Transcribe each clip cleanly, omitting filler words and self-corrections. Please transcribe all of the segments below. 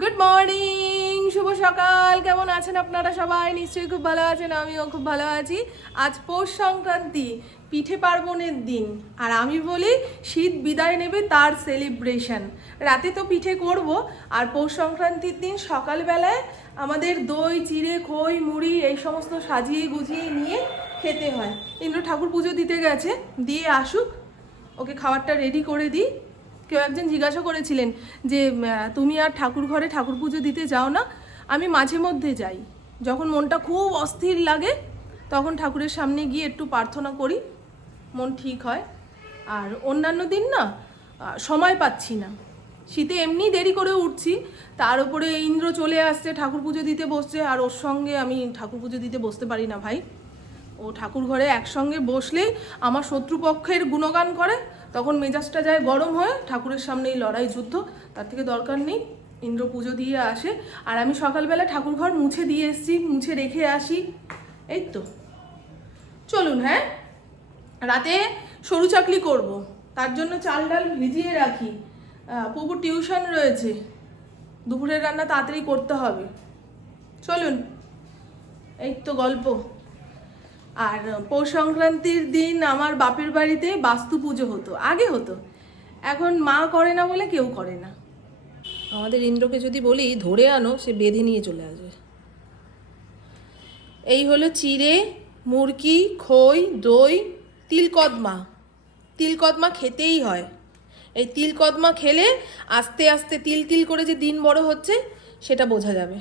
Good morning, শুভ সকাল। কেমন আছেন আপনারা সবাই? নিশ্চয়ই খুব ভালো আছেন, আমিও খুব ভালো আছি। আজ পৌষ সংক্রান্তি, পিঠে পার্বণের দিন। আর আমি বলি শীত বিদায় নেবে তার সেলিব্রেশন। রাতে তো পিঠে করব, আর পৌষ সংক্রান্তির দিন সকালবেলায় আমাদের দই চিড়ে খই মুড়ি এই সমস্ত সাজিয়ে গুছিয়ে নিয়ে খেতে হয়। ইন্দ্র ঠাকুর পুজো দিতে গেছে, দিয়ে আসুক, ওকে খাবারটা রেডি করে দিই। কেউ একজন জিজ্ঞাসা করেছিলেন যে তুমি আর ঠাকুর ঘরে ঠাকুর পুজো দিতে যাও না? আমি মাঝে মধ্যে যাই, যখন মনটা খুব অস্থির লাগে তখন ঠাকুরের সামনে গিয়ে একটু প্রার্থনা করি, মন ঠিক হয়। আর অন্যান্য দিন না সময় পাচ্ছি না, শীতে এমনি দেরি করে উঠছি, তার উপরে ইন্দ্র চলে আসছে, ঠাকুর পুজো দিতে বসছে, আর ওর সঙ্গে আমি ঠাকুর পুজো দিতে বসতে পারি না ভাই। ও ঠাকুর ঘরে একসঙ্গে বসলেই আমার শত্রুপক্ষের গুণগান করে, তখন মেজাজটা যায় গরম হয়ে, ঠাকুরের সামনেই লড়াই যুদ্ধ। তার থেকে দরকার নেই, ইন্দ্র পুজো দিয়ে আসে, আর আমি সকালবেলা ঠাকুর ঘর মুছে দিয়ে এসছি, মুছে রেখে আসি। এই তো চলুন। হ্যাঁ, রাতে সরু চাকলি করব, তার জন্য চাল ডাল ভিজিয়ে রাখি। পুকুর টিউশন রয়েছে, দুপুরের রান্না তাড়াতাড়ি করতে হবে। চলুন, এই তো গল্প। আর পৌষ সংক্রান্তির দিন আমার বাপের বাড়িতে বাস্তু পুজো হতো, আগে হতো, এখন মা করে না বলে কেউ করে না। আমাদের ইন্দ্রকে যদি বলি ধরে আনো, সে বেঁধে নিয়ে চলে আসবে। এই হলো চিড়ে মুরকি খই দই তিলকদমা। তিলকদমা খেতেই হয়। এই তিলকদমা খেলে আস্তে আস্তে তিল তিল করে যে দিন বড় হচ্ছে সেটা বোঝা যাবে,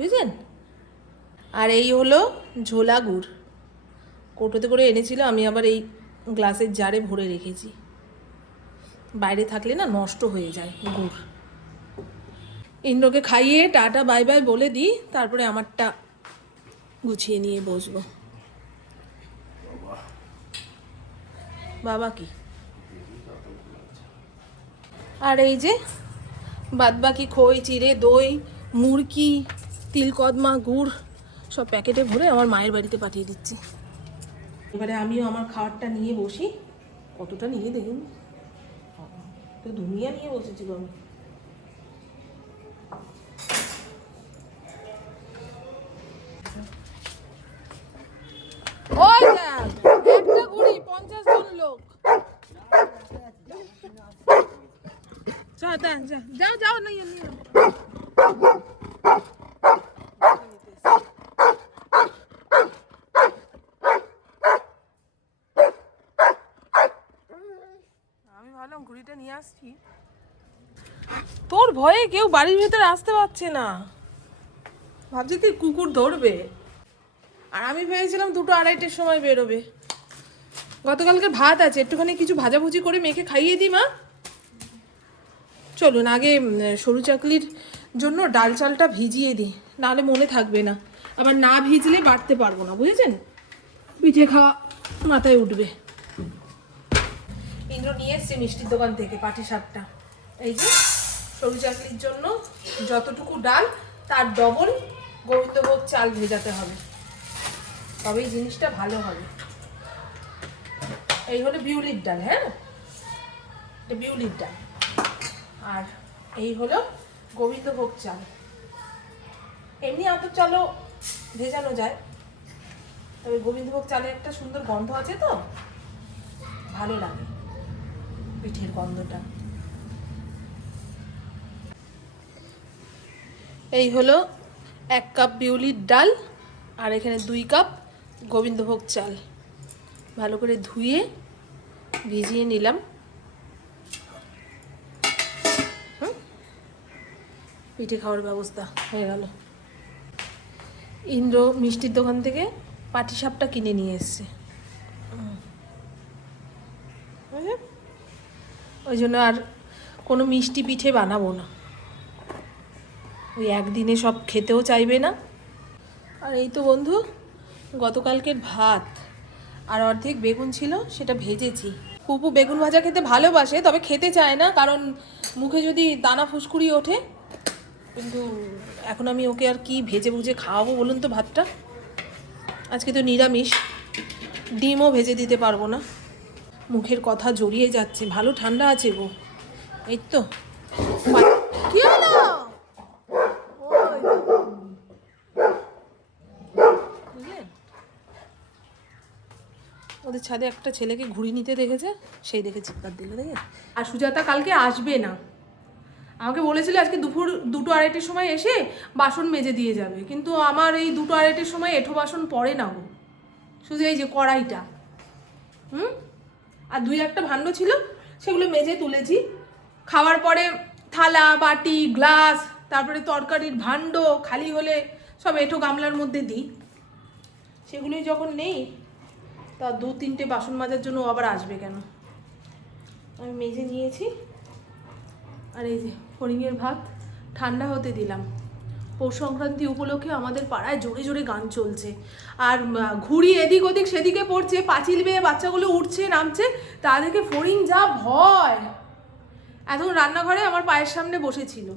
বুঝলেন? আর এই হলো ঝোলা গুড়, কৌটোতে করে এনেছিল, আমি আবার এই গ্লাসের জারে ভরে রেখেছি, বাইরে থাকলে না নষ্ট হয়ে যায় গুড়। ইন্দ্রকে খাইয়ে টাটা বাই বাই বলে দিই, তারপরে আমারটা গুছিয়ে নিয়ে বসবো। বাবা কি, আর এই যে বাদবাকি খই চিড়ে দই মুরকি তিলকদমা গুড় সব প্যাকেটে ভরে আমার মায়ের বাড়িতে পাঠিয়ে দিচ্ছি। এবারে আমিও আমার খাবারটা নিয়ে বসি। কতটা নিয়ে দেখুন, তো দুনিয়া নিয়ে বসেছি গো আমি। ওই দেখ, একটা গুড়ি 50 জন লোক। যাও যাও নিয়ে নিয়ে আমি ভাবলাম ঘুড়িটা নিয়ে আসছি, তোর ভয়ে কেউ বাড়ির ভেতরে আসতে পারছে না, ভাবছি কি কুকুর ধরবে। আর আমি ভেবেছিলাম 2-2:30টার সময় বেরোবে। গতকালকে ভাত আছে, একটুখানি কিছু ভাজাভুজি করে মেখে খাইয়ে দিই মা। চলুন আগে সরু চাকলির জন্য ডাল চালটা ভিজিয়ে দিই, নাহলে মনে থাকবে না, আবার না ভিজলে বাড়তে পারবো না, বুঝেছেন? পিঠে খাওয়া মাথায় উঠবে। ইন্দ্র নিয়ে এসছে মিষ্টির দোকান থেকে পাটিসাপটা। এই যে সরু চাকলির জন্য যতটুকু ডাল তার ডবল গোবিন্দভোগ চাল ভেজাতে হবে, তবেই জিনিসটা ভালো হবে। এই হলো বিউলির ডাল, হ্যাঁ এটা বিউলির ডাল। আর এই হলো গোবিন্দভোগ চাল। এমনি আতপ চালও ভেজানো যায়, তবে গোবিন্দভোগ চালে একটা সুন্দর গন্ধ আছে, তো ভালো লাগে পিঠের গন্ধটা। এই হলো 1 কাপ বিউলির ডাল, আর এখানে 2 কাপ গোবিন্দভোগ চাল ভালো করে ধুয়ে ভিজিয়ে নিলাম। পিঠে খাওয়ার ব্যবস্থা হয়ে গেল। ইন্দ্র মিষ্টির দোকান থেকে পাটিসাপটা কিনে নিয়ে এসছে, ওই জন্য আর কোনো মিষ্টি পিঠে বানাবো না, ওই একদিনে সব খেতেও চাইবে না। আর এই তো বন্ধু, গতকালকের ভাত আর অর্ধেক বেগুন ছিল, সেটা ভেজেছি। পুপু বেগুন ভাজা খেতে ভালোবাসে, তবে খেতে চায় না, কারণ মুখে যদি দানা ফুসকুড়ি ওঠে। কিন্তু এখন আমি ওকে আর কি ভেজে ভুজে খাওয়াবো বলুন তো ভাতটা? আজকে তো নিরামিষ, ডিমও ভেজে দিতে পারবো না। মুখের কথা জড়িয়ে যাচ্ছে, ভালো ঠান্ডা আছে গো। এই তো কি হলো? ওদের ছাদে একটা ছেলেকে ঘুড়ি নিতে দেখেছে, সেই দেখে চিৎকার দিল, দেখে। আর সুজাতা কালকে আসবে না, আমাকে বলেছিল আজকে দুপুর 2-2:30 সময় এসে বাসন মেজে দিয়ে যাবে, কিন্তু আমার এই 2-2:30 সময় এঁঠো বাসন পড়ে না গো, শুধু এই যে কড়াইটা আর 2-1টা ভাণ্ড ছিল, সেগুলো মেজে তুলেছি। খাওয়ার পরে থালা বাটি গ্লাস, তারপরে তরকারির ভাণ্ড খালি হলে সব এঁঠো গামলার মধ্যে দিই, সেগুলোই যখন নেই তা 2-3টে বাসন মাজার জন্য আবার আসবে কেন, আমি মেজে নিয়েছি। আর এই যে ফড়িংয়ের ভাত ঠান্ডা হতে দিলাম। পৌষ সংক্রান্তি উপলক্ষে আমাদের পাড়ায় জোরে জোরে গান চলছে, আর ঘুড়ি এদিক ওদিক সেদিকে পড়ছে, পাঁচিল বেয়ে বাচ্চাগুলো উঠছে নামছে, তা দেখে ফড়িং যা ভয়। এখন রান্নাঘরে আমার পায়ের সামনে বসেছিল,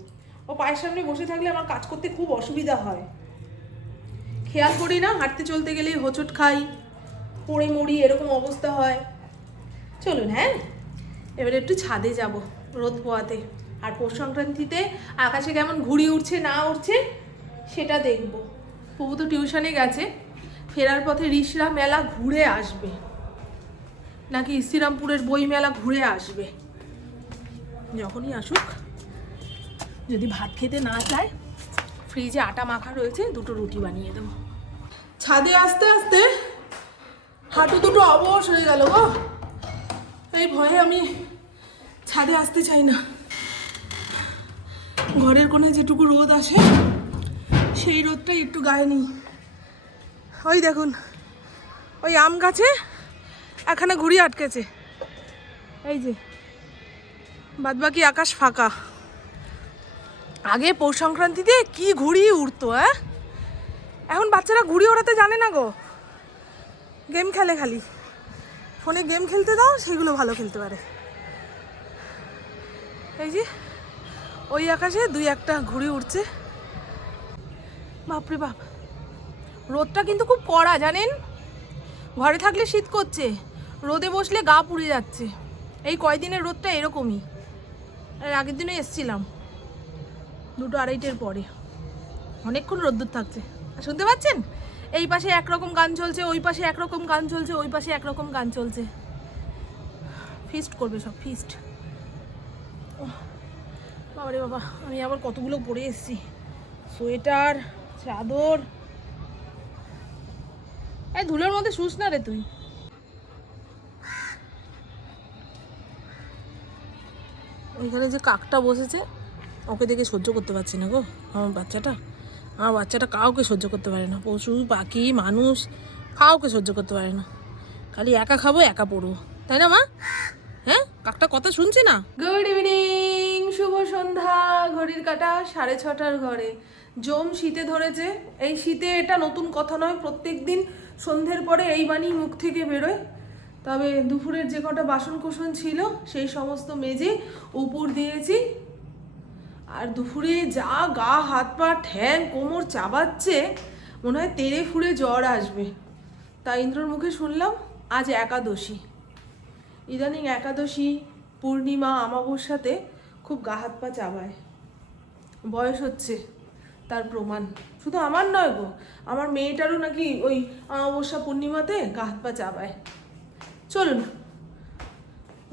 ও পায়ের সামনে বসে থাকলে আমার কাজ করতে খুব অসুবিধা হয়, খেয়াল করি না, হাঁটতে চলতে গেলেই হোঁচট খাই, পড়ে মরি, এরকম অবস্থা হয়। চলুন হ্যাঁ, এবারে একটু ছাদে যাব রোদ পোয়াতে, আর পৌষ সংক্রান্তিতে আকাশে কেমন ঘুড়ি উঠছে না উঠছে সেটা দেখব। প্রভু তো টিউশনে গেছে, ফেরার পথে রিসরা মেলা ঘুরে আসবে, নাকি শ্রীরামপুরের বই মেলা ঘুরে আসবে। যখনই আসুক, যদি ভাত খেতে না চায় ফ্রিজে আটা মাখা রয়েছে, 2টো রুটি বানিয়ে দেবো। ছাদে আসতে আসতে হাঁটু দুটো অবশ হয়ে গেল গো, এই ভয়ে আমি ছাদে আসতে চাই না। ঘরের কোণে যেটুকু রোদ আসে সেই রোদটাই একটু গায়ে নিই। ওই দেখুন, ওই আম গাছে এখানে ঘুড়ি আটকেছে, এই যে বাদবাকি আকাশ ফাঁকা। আগে পৌষ সংক্রান্তিতে কি ঘুড়ি উড়তো, হ্যাঁ? এখন বাচ্চারা ঘুড়ি ওড়াতে জানে না গো, গেম খেলে, খালি ফোনে গেম খেলতে দাও, সেগুলো ভালো খেলতে পারে। এই যে ওই আকাশে 2-1টা ঘুড়ি উড়ছে। বাপরে বাপ, রোদটা কিন্তু খুব কড়া জানেন, ঘরে থাকলে শীত করছে, রোদে বসলে গা পুড়ে যাচ্ছে। এই কয়দিনের রোদটা এরকমই। এর আগের দিনে এসছিলাম 2-2:30-এর পরে, অনেকক্ষণ রোদ্দুর থাকছে। শুনতে পাচ্ছেন, এই পাশে একরকম গান চলছে, ওই পাশে একরকম গান চলছে, ওই পাশে একরকম গান চলছে। ফিস্ট করবে সব, ফিস্ট। বাবারে বাবা, আমি আবার কতগুলো পরে এসেছি, সোয়েটার, চাদর। এই ধুলোর মধ্যে শুস না রে তুই। ওইখানে যে কাকটা বসেছে, ওকে দেখে সহ্য করতে পারছি না গো। আমার বাচ্চাটা কাউকে সহ্য করতে পারে না, পশু পাখি মানুষ কাউকে সহ্য করতে পারে না, খালি একা খাবো একা পড়বো, তাই না মা? হ্যাঁ, কাকটা কথা শুনছে না। গুড ইভিনিং, শুভ সন্ধ্যা। ঘড়ির কাঁটা 6:30 ঘরে। জম শীতে ধরেছে। এই শীতে এটা নতুন কথা নয়, প্রত্যেক দিন সন্ধ্যের পরে এই বাণী মুখ থেকে বেরোয়। তবে দুপুরের যে কটা বাসন কোসন ছিল সেই সমস্ত মেজে উপর দিয়েছি। আর দুপুরে যা গা হাত পা ঠ্যাং কোমর চাবাচ্ছে, মনে হয় তেড়ে ফুড়ে জ্বর আসবে। তাই ইন্দ্রর মুখে শুনলাম আজ একাদশী। ইদানিং একাদশী, পূর্ণিমা, অমাবস্যাতে খুব গা হাত পা চাবায়। বয়স হচ্ছে তার প্রমাণ। শুধু আমার নয় গো, আমার মেয়েটারও নাকি ওই অমাবস্যা পূর্ণিমাতে গা হাত পা চাবায়। চলুন,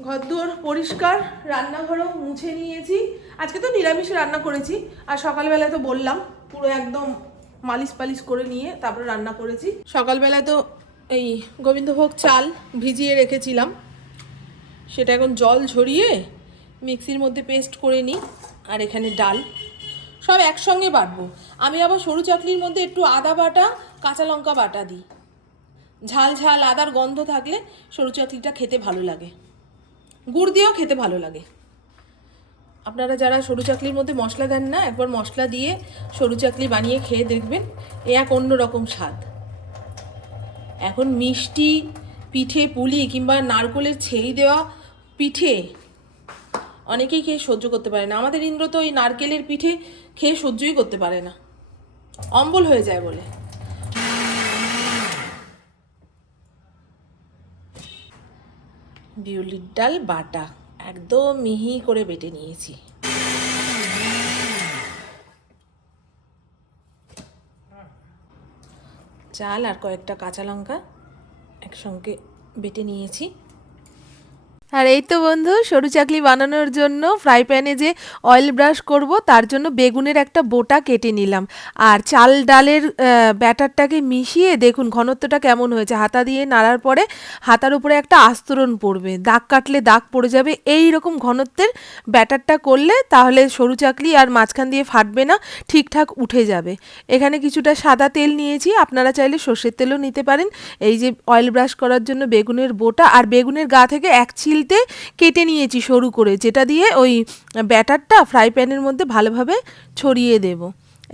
ঘরদোর পরিষ্কার, রান্নাঘরও মুছে নিয়েছি। আজকে তো নিরামিষ রান্না করেছি, আর সকালবেলায় তো বললাম পুরো একদম মালিশ পালিশ করে নিয়ে তারপরে রান্না করেছি। সকালবেলায় তো এই গোবিন্দভোগ চাল ভিজিয়ে রেখেছিলাম, সেটা এখন জল ঝরিয়ে মিক্সির মধ্যে পেস্ট করে নিই। আর এখানে ডাল সব একসঙ্গে বাটবো। আমি আবার সরু চাটনির মধ্যে একটু আদা বাটা, কাঁচা লঙ্কা বাটা দিই। ঝাল ঝাল আদার গন্ধ থাকলে সরু চাটনিটা খেতে ভালো লাগে, গুড় দিয়েও খেতে ভালো লাগে। আপনারা যারা সরু চাকলির মধ্যে মশলা দেন না, একবার মশলা দিয়ে সরু চাকলি বানিয়ে খেয়ে দেখবেন, এ এক অন্য রকম স্বাদ। এখন মিষ্টি পিঠে পুলি কিংবা নারকোলের ছেড়ি দেওয়া পিঠে অনেকেই খেয়ে সহ্য করতে পারে না। আমাদের ইন্দ্র তো ওই নারকেলের পিঠে খেয়ে সহ্যই করতে পারে না, অম্বল হয়ে যায় বলে। বিউলির ডাল বাটা একদম মিহি করে বেটে নিয়েছি। চাল আর কয়েকটা কাঁচা লঙ্কা একসঙ্গে বেটে নিয়েছি। আর এই তো বন্ধু, সরু চাকলি বানানোর জন্য ফ্রাই প্যানে যে অয়েল ব্রাশ করব তার জন্য বেগুনের একটা বোটা কেটে নিলাম। আর চাল ডালের ব্যাটারটাকে মিশিয়ে দেখুন ঘনত্বটা কেমন হয়েছে। হাতা দিয়ে নাড়ার পরে হাতার উপরে একটা আস্তরণ পড়বে, দাগ কাটলে দাগ পড়ে যাবে। এই রকম ঘনত্বের ব্যাটারটা করলে তাহলে সরু চাকলি আর মাঝখান দিয়ে ফাটবে না, ঠিকঠাক উঠে যাবে। এখানে কিছুটা সাদা তেল নিয়েছি, আপনারা চাইলে সর্ষের তেলও নিতে পারেন। এই যে অয়েল ব্রাশ করার জন্য বেগুনের বোটা আর বেগুনের গা থেকে এক চিলতে কেটে নিয়েছি সরু করে, যেটা দিয়ে ওই ব্যাটারটা ফ্রাই প্যানের মধ্যে ভালোভাবে ছড়িয়ে দেব।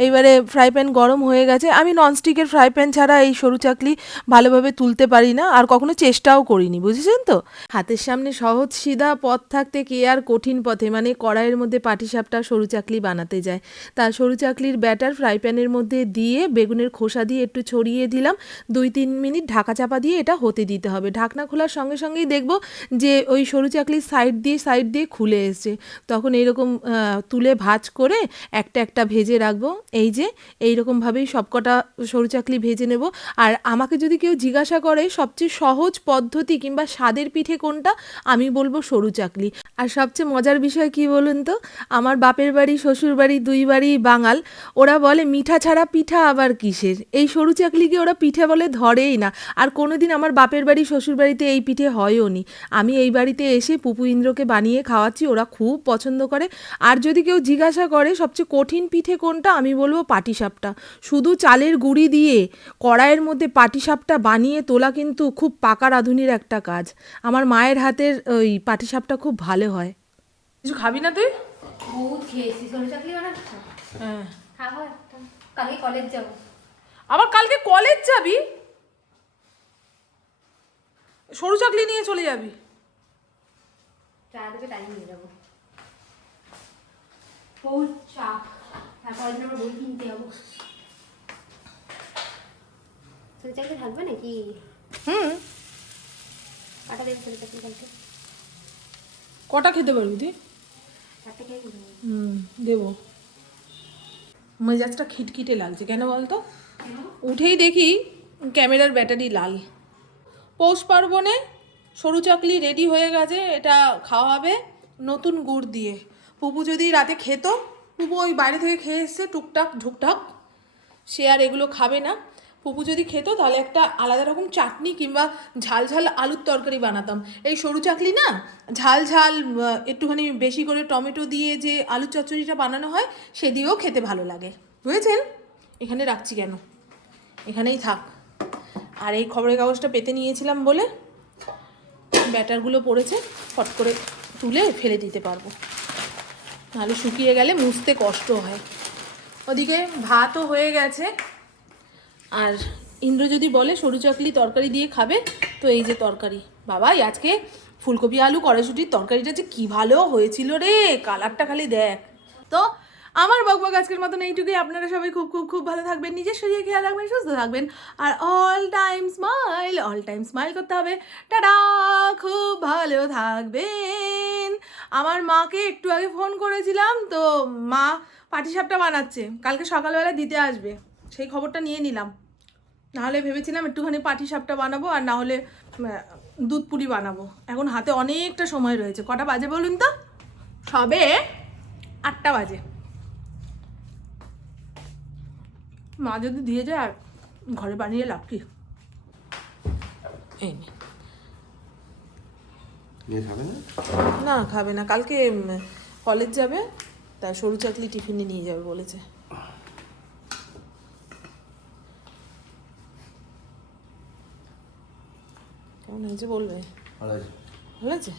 এইবারে ফ্রাই প্যান গরম হয়ে গেছে। আমি ননস্টিকের ফ্রাই প্যান ছাড়া এই সরু চাকলি ভালোভাবে তুলতে পারি না, আর কখনো চেষ্টাও করিনি, বুঝেছেন তো। হাতের সামনে সহজ সিধা পথ থাকতে কে আর কঠিন পথে মানে কড়াইয়ের মধ্যে পাটিসাপটা সরু চাকলি বানাতে যায়। তা সরু চাকলির ব্যাটার ফ্রাই প্যানের মধ্যে দিয়ে বেগুনের খোসা দিয়ে একটু ছড়িয়ে দিলাম। 2-3 মিনিট ঢাকা চাপা দিয়ে এটা হতে দিতে হবে। ঢাকনা খোলার সঙ্গে সঙ্গেই দেখব যে ওই সরু চাকলির সাইড দিয়ে খুলে এসছে। তখন এইরকম তুলে ভাঁজ করে একটা একটা ভেজে রাখবো। এই যে এইরকমভাবেই সবকটা সরু চাকলি ভেজে নেব। আর আমাকে যদি কেউ জিজ্ঞাসা করে সবচেয়ে সহজ পদ্ধতি কিংবা স্বাদের পিঠে কোনটা, আমি বলবো সরু চাকলি। আর সবচেয়ে মজার বিষয় কি বলুন তো, আমার বাপের বাড়ি শ্বশুর বাড়ি দুই বাড়ি বাঙাল। ওরা বলে মিঠা ছাড়া পিঠা আবার কিসের। এই সরু চাকলিকে ওরা পিঠে বলে ধরেই না। আর কোনোদিন আমার বাপের বাড়ি শ্বশুর বাড়িতে এই পিঠে হয়ও নি। আমি এই বাড়িতে এসে পুপু ইন্দ্রকে বানিয়ে খাওয়াচ্ছি, ওরা খুব পছন্দ করে। আর যদি কেউ জিজ্ঞাসা করে সবচেয়ে কঠিন পিঠে কোনটা, আমি বলবো পাটিসাপটা। শুধু চালের গুঁড়ি দিয়ে কড়াইয়ের মধ্যে পাটিসাপটা বানিয়ে তোলা কিন্তু খুব পাকা রাঁধুনির একটা কাজ। আমার মায়ের হাতের ওই পাটিসাপটা খুব ভালো হয়। কিছু খাবি না তুই? বহুত খেয়েছি। সরু চাকলি বানাচ্ছ? হ্যাঁ। খাবো একটা। কালকে কলেজ যাবো। আবার কালকে কলেজ যাবি? সরু চাকলি নিয়ে চলে যাবি? চা দেবে, তাই নিয়ে যাবো। বহুত চাপ। তারপর দিন আমার বই কিনতে যাবো। সরু চাকলি থাকবে নাকি? কাটা দেবে সরু চাকলি কালকে? কটা খেতে পারবি তুই? 4টে খেয়ে নিবো। দেবো। মেজাজটা খিটখিটে লাগছে কেন বলতো? উঠেই দেখি ক্যামেরার ব্যাটারি লাল। পৌষ পার্বণে সরু চাকলি রেডি হয়ে গেছে, এটা খাওয়া হবে নতুন গুড় দিয়ে। পুপু যদি রাতে খেত, পুপু ওই বাইরে থেকে খেয়ে এসছে টুকটাক ঝুকটাক, সে আর এগুলো খাবে না। পুপু যদি খেত তাহলে একটা আলাদা রকম চাটনি কিংবা ঝাল ঝাল আলুর তরকারি বানাতাম। এই সরু চাকলি না ঝাল ঝাল একটুখানি বেশি করে টমেটো দিয়ে যে আলুর চচ্চড়িটা বানানো হয় সে দিয়েও খেতে ভালো লাগে, বুঝেছেন। এখানে রাখছি কেন, এখানেই থাক। আর এই খবরের কাগজটা পেতে নিয়েছিলাম বলে ব্যাটারগুলো পড়েছে, ফট করে তুলে ফেলে দিতে পারবো, নাহলে শুকিয়ে গেলে মুছতে কষ্ট হয়। ওদিকে ভাতও হয়ে গেছে। আর ইন্দ্র যদি বলে সরু চাকলি তরকারি দিয়ে খাবে, তো এই যে তরকারি। বাবা আজকে ফুলকপি আলু কড়াইশুটির তরকারিটা যে কী ভালো হয়েছিল রে, কালারটা খালি দেখ। তো আমার বকবক আজকের মতন এইটুকুই। আপনারা সবাই খুব খুব খুব ভালো থাকবেন, নিজের শরীরে খেয়াল রাখবেন, সুস্থ থাকবেন, আর অল টাইম স্মাইল করতে হবে। টাটা, খুব ভালো থাকবেন। আমার মাকে একটু আগে ফোন করেছিলাম, তো মা পাটিসাপটা বানাচ্ছে, কালকে সকালবেলা দিতে আসবে, সেই খবরটা নিয়ে নিলাম। নাহলে ভেবেছিলাম একটুখানি পাটিসাপটা বানাবো, আর না হলে দুধ পুলি বানাবো। এখন হাতে অনেকটা সময় রয়েছে। কটা বাজে বলুন তো? সবে 8টা বাজে। মা যদি দিয়ে যায় আর ঘরে বানিয়ে লাভ কি? এই না, খাবে না, কালকে কলেজ যাবে, তাই সরু চাকলি টিফিনে নিয়ে যাবে বলেছে। কেমন হয়েছে বলবে? ভালো হয়েছে।